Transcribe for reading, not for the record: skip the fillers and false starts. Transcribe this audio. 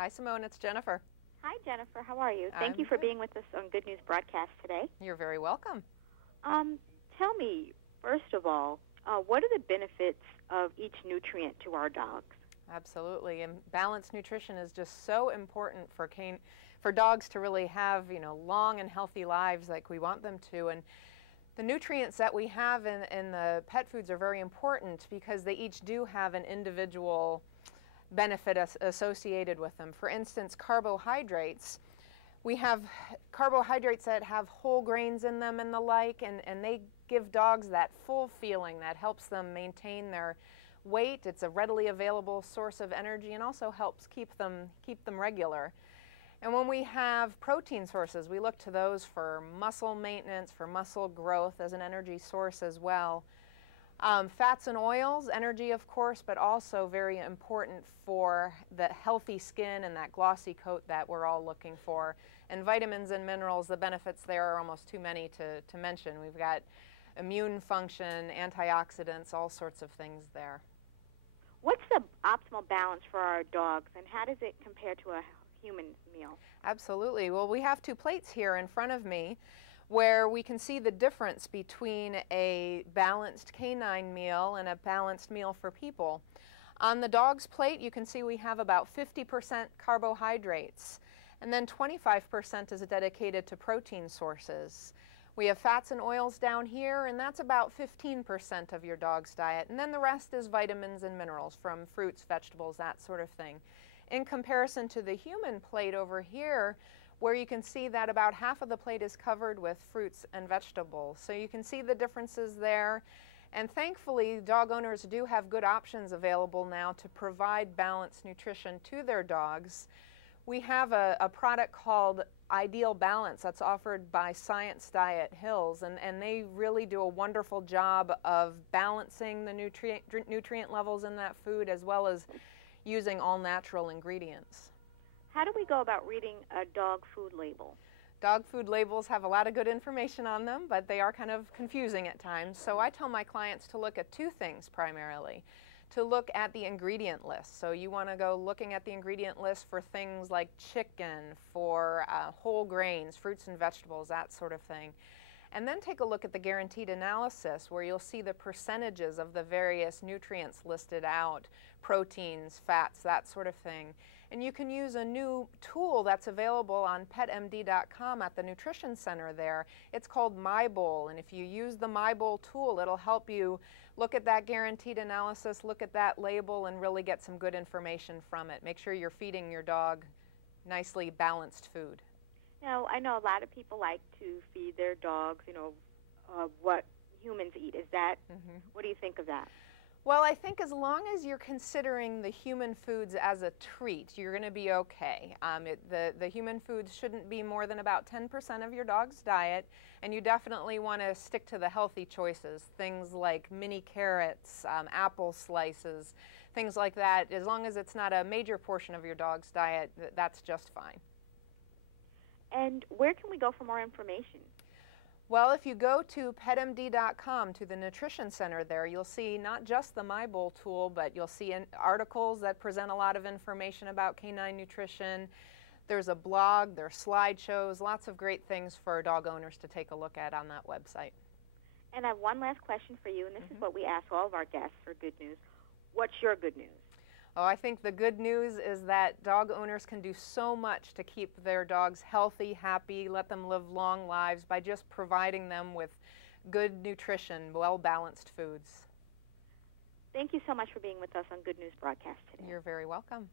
Hi, Simone. It's Jennifer. Hi, Jennifer. How are you? Thank you for being with us on Good News Broadcast today. You're very welcome. Tell me, first of all, what are the benefits of each nutrient to our dogs? Absolutely. And balanced nutrition is just so important for dogs to really have, long and healthy lives like we want them to. And the nutrients that we have in the pet foods are very important because they each do have an individual benefit associated with them. For instance, carbohydrates. We have carbohydrates that have whole grains in them and the like, and they give dogs that full feeling that helps them maintain their weight. It's a readily available source of energy and also helps keep them regular. And when we have protein sources, we look to those for muscle maintenance, for muscle growth as an energy source as well. Fats and oils, energy of course, but also very important for the healthy skin and that glossy coat that we're all looking for. And vitamins and minerals, the benefits there are almost too many to mention. We've got immune function, antioxidants, all sorts of things there. What's the optimal balance for our dogs, and how does it compare to a human meal? Absolutely. Well, we have two plates here in front of me where we can see the difference between a balanced canine meal and a balanced meal for people. On the dog's plate, you can see we have about 50% carbohydrates, and then 25% is dedicated to protein sources. We have fats and oils down here, and that's about 15% of your dog's diet, and then the rest is vitamins and minerals from fruits, vegetables, that sort of thing. In comparison to the human plate over here, where you can see that about half of the plate is covered with fruits and vegetables. So you can see the differences there. And thankfully, dog owners do have good options available now to provide balanced nutrition to their dogs. We have a product called Ideal Balance that's offered by Science Diet Hills, and they really do a wonderful job of balancing the nutrient levels in that food as well as using all natural ingredients. How do we go about reading a dog food label? Dog food labels have a lot of good information on them, but they are kind of confusing at times. So I tell my clients to look at two things primarily. To look at the ingredient list. So you want to go looking at the ingredient list for things like chicken, for whole grains, fruits and vegetables, that sort of thing. And then take a look at the guaranteed analysis where you'll see the percentages of the various nutrients listed out, proteins, fats, that sort of thing. And you can use a new tool that's available on petMD.com at the Nutrition Center there. It's called MyBowl, and if you use the MyBowl tool, it'll help you look at that guaranteed analysis, look at that label, and really get some good information from it. Make sure you're feeding your dog nicely balanced food. Now, I know a lot of people like to feed their dogs, what humans eat. Is that, what do you think of that? Well, I think as long as you're considering the human foods as a treat, you're going to be okay. The human foods shouldn't be more than about 10% of your dog's diet, and you definitely want to stick to the healthy choices, things like mini carrots, apple slices, things like that. As long as it's not a major portion of your dog's diet, that's just fine. And where can we go for more information? Well, if you go to petMD.com, to the Nutrition Center there, you'll see not just the MyBowl tool, but you'll see articles that present a lot of information about canine nutrition. There's a blog, there's slideshows, lots of great things for dog owners to take a look at on that website. And I have one last question for you, and this is what we ask all of our guests for good news. What's your good news? Oh, I think the good news is that dog owners can do so much to keep their dogs healthy, happy, let them live long lives by just providing them with good nutrition, well-balanced foods. Thank you so much for being with us on Good News Broadcast today. You're very welcome.